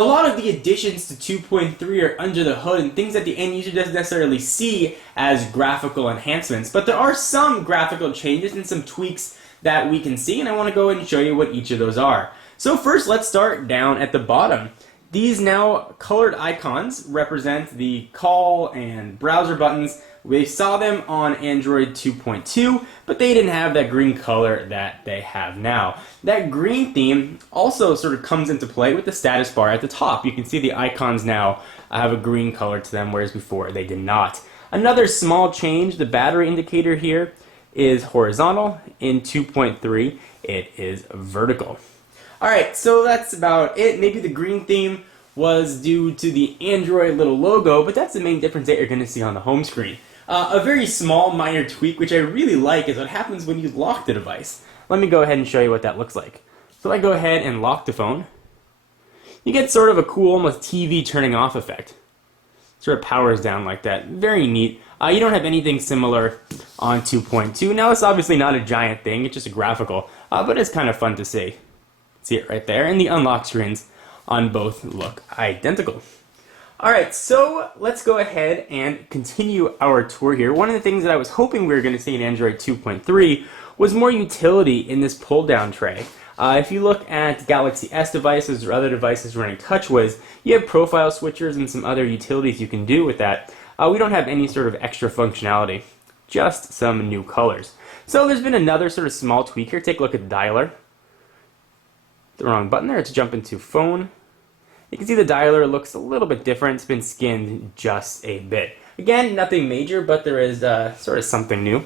A lot of the additions to 2.3 are under the hood and things that the end user doesn't necessarily see as graphical enhancements, but there are some graphical changes and some tweaks that we can see, and I want to go ahead and show you what each of those are. So first, let's start down at the bottom. These now colored icons represent the call and browser buttons. We saw them on Android 2.2, but they didn't have that green color that they have now. That green theme also sort of comes into play with the status bar at the top. You can see the icons now have a green color to them, whereas before they did not. Another small change, the battery indicator here is horizontal. In 2.3, it is vertical. Alright, so that's about it. Maybe the green theme was due to the Android little logo, but that's the main difference that you're going to see on the home screen. A very small minor tweak, which I really like, is what happens when you lock the device. Let me go ahead and show you what that looks like. So if I go ahead and lock the phone, you get sort of a cool, almost TV turning off effect. Sort of powers down like that. Very neat. You don't have anything similar on 2.2. Now, it's obviously not a giant thing, it's just a graphical, but it's kind of fun to see. See it right there, and the unlock screens on both look identical. Alright, so let's go ahead and continue our tour here. One of the things that I was hoping we were going to see in Android 2.3 was more utility in this pull-down tray. If you look at Galaxy S devices or other devices running TouchWiz, you have profile switchers and some other utilities you can do with that. We don't have any sort of extra functionality, just some new colors. So there's been another sort of small tweak here. Take a look at the dialer. The wrong button there, let's jump into phone. You can see the dialer looks a little bit different. It's been skinned just a bit. Again, nothing major, but there is sort of something new.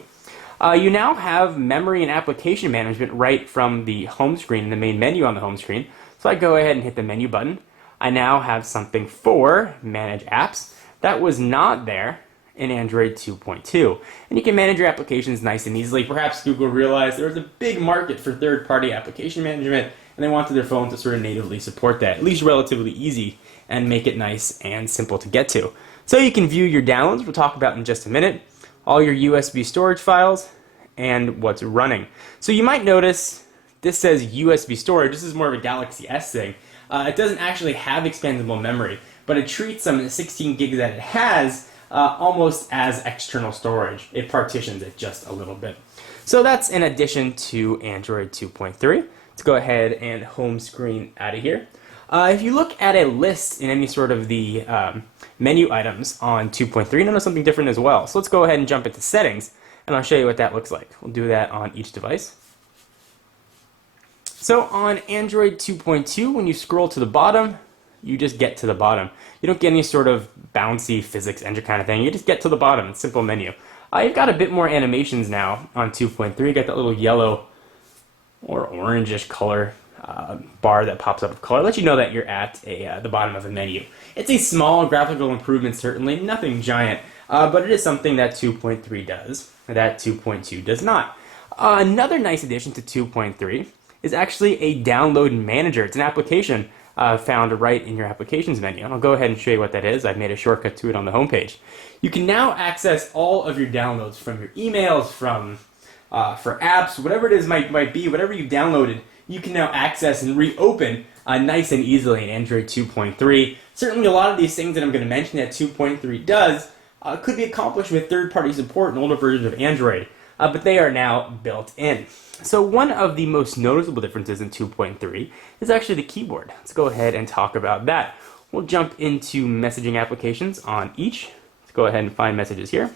You now have memory and application management right from the home screen, the main menu on the home screen. So I go ahead and hit the menu button. I now have something for manage apps. That was not there in Android 2.2. And you can manage your applications nice and easily. Perhaps Google realized there was a big market for third-party application management, and they wanted their phone to sort of natively support that, at least relatively easy, and make it nice and simple to get to. So you can view your downloads, we'll talk about in just a minute, all your USB storage files, and what's running. So you might notice this says USB storage. This is more of a Galaxy S thing. It doesn't actually have expandable memory, but it treats some of the 16 gigs that it has almost as external storage. It partitions it just a little bit. So that's in addition to Android 2.3. Let's go ahead and home screen out of here. If you look at a list in any sort of the menu items on 2.3, notice something different as well. So let's go ahead and jump into settings, and I'll show you what that looks like. We'll do that on each device. So on Android 2.2, when you scroll to the bottom, you just get to the bottom. You don't get any sort of bouncy physics engine kind of thing. You just get to the bottom. It's a simple menu. You've got a bit more animations now on 2.3. You got that little yellow or orangish color bar that pops up with color. Let you know that you're at the bottom of a menu. It's a small graphical improvement, certainly, nothing giant, but it is something that 2.3 does, that 2.2 does not. Another nice addition to 2.3 is actually a download manager. It's an application found right in your applications menu. And I'll go ahead and show you what that is. I've made a shortcut to it on the homepage. You can now access all of your downloads from your emails, from for apps, whatever it is might be, whatever you've downloaded, you can now access and reopen nice and easily in Android 2.3. Certainly a lot of these things that I'm going to mention that 2.3 does could be accomplished with third-party support in older versions of Android, but they are now built in. So one of the most noticeable differences in 2.3 is actually the keyboard. Let's go ahead and talk about that. We'll jump into messaging applications on each. Let's go ahead and find messages here.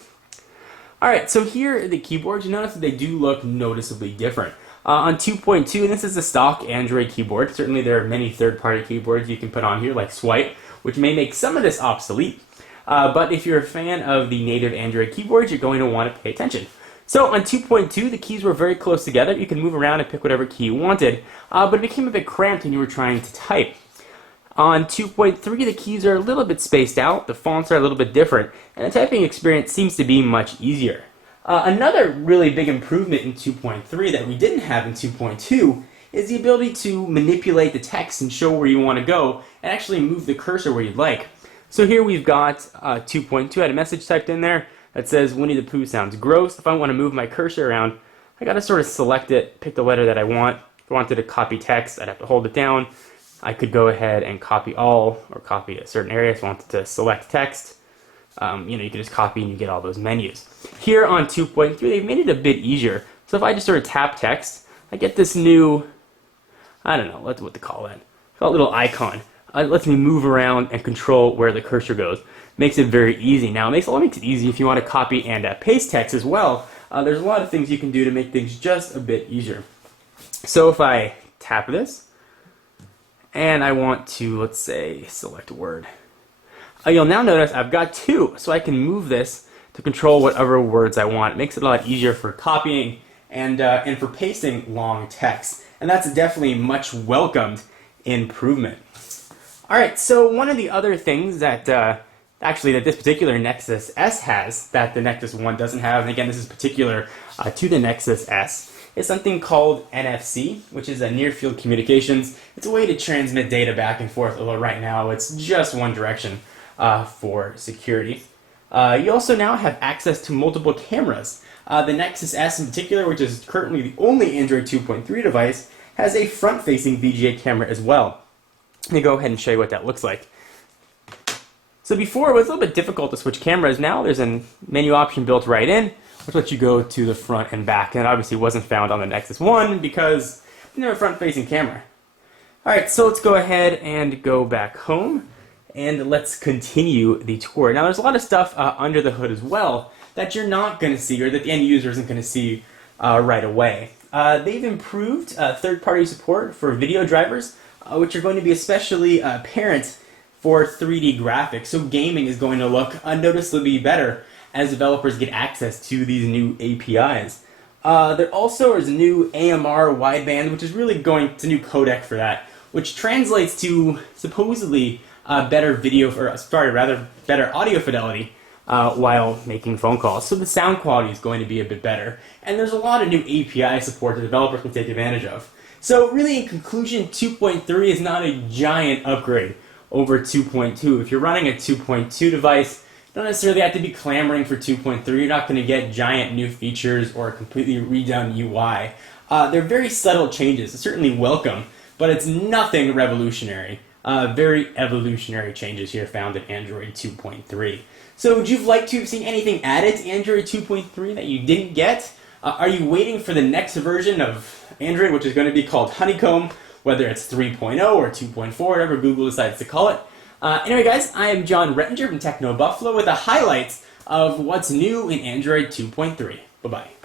Alright, so here are the keyboards. You notice that they do look noticeably different. On 2.2, this is a stock Android keyboard. Certainly there are many third-party keyboards you can put on here, like Swipe, which may make some of this obsolete. But if you're a fan of the native Android keyboards, you're going to want to pay attention. So on 2.2, the keys were very close together. You can move around and pick whatever key you wanted, but it became a bit cramped when you were trying to type. On 2.3, the keys are a little bit spaced out, the fonts are a little bit different, and the typing experience seems to be much easier. Another really big improvement in 2.3 that we didn't have in 2.2 is the ability to manipulate the text and show where you want to go and actually move the cursor where you'd like. So here we've got 2.2, I had a message typed in there that says Winnie the Pooh sounds gross. If I want to move my cursor around, I got to sort of select it, pick the letter that I want. If I wanted to copy text, I'd have to hold it down, I could go ahead and copy all or copy a certain area. If I wanted to select text, you can just copy and you get all those menus. Here on 2.3, they've made it a bit easier. So if I just sort of tap text, I get this new, I don't know, what to call that. Call it a little icon. It lets me move around and control where the cursor goes. Makes it very easy. Now, it makes it easy if you want to copy and paste text as well. There's a lot of things you can do to make things just a bit easier. So if I tap this, and I want to, let's say, select a word. You'll now notice I've got two, so I can move this to control whatever words I want. It makes it a lot easier for copying and for pasting long text. And that's definitely much welcomed improvement. Alright, so one of the other things that that this particular Nexus S has that the Nexus 1 doesn't have, and again this is particular to the Nexus S, is something called NFC, which is a near field communications. It's a way to transmit data back and forth, although right now it's just one direction for security. You also now have access to multiple cameras. The Nexus S in particular, which is currently the only Android 2.3 device, has a front-facing VGA camera as well. Let me go ahead and show you what that looks like. So before it was a little bit difficult to switch cameras. Now there's a menu option built right in, which lets you go to the front and back. And it obviously wasn't found on the Nexus 1 because it didn't have a front-facing camera. Alright, so let's go ahead and go back home. And let's continue the tour. Now there's a lot of stuff under the hood as well that you're not going to see, or that the end user isn't going to see right away. They've improved third-party support for video drivers, which are going to be especially apparent for 3D graphics. So gaming is going to look unnoticeably better as developers get access to these new APIs. There also is a new AMR wideband, which is really it's a new codec for that, which translates to supposedly better better audio fidelity while making phone calls. So the sound quality is going to be a bit better. And there's a lot of new API support that developers can take advantage of. So really, in conclusion, 2.3 is not a giant upgrade over 2.2. If you're running a 2.2 device, you don't necessarily have to be clamoring for 2.3. You're not going to get giant new features or a completely redone UI. They're very subtle changes. It's certainly welcome, but it's nothing revolutionary. Very evolutionary changes here found in Android 2.3. So would you like to have seen anything added to Android 2.3 that you didn't get? Are you waiting for the next version of Android, which is going to be called Honeycomb, whether it's 3.0 or 2.4, whatever Google decides to call it? Anyway, guys, I am John Rettinger from Techno Buffalo with the highlights of what's new in Android 2.3. Bye-bye.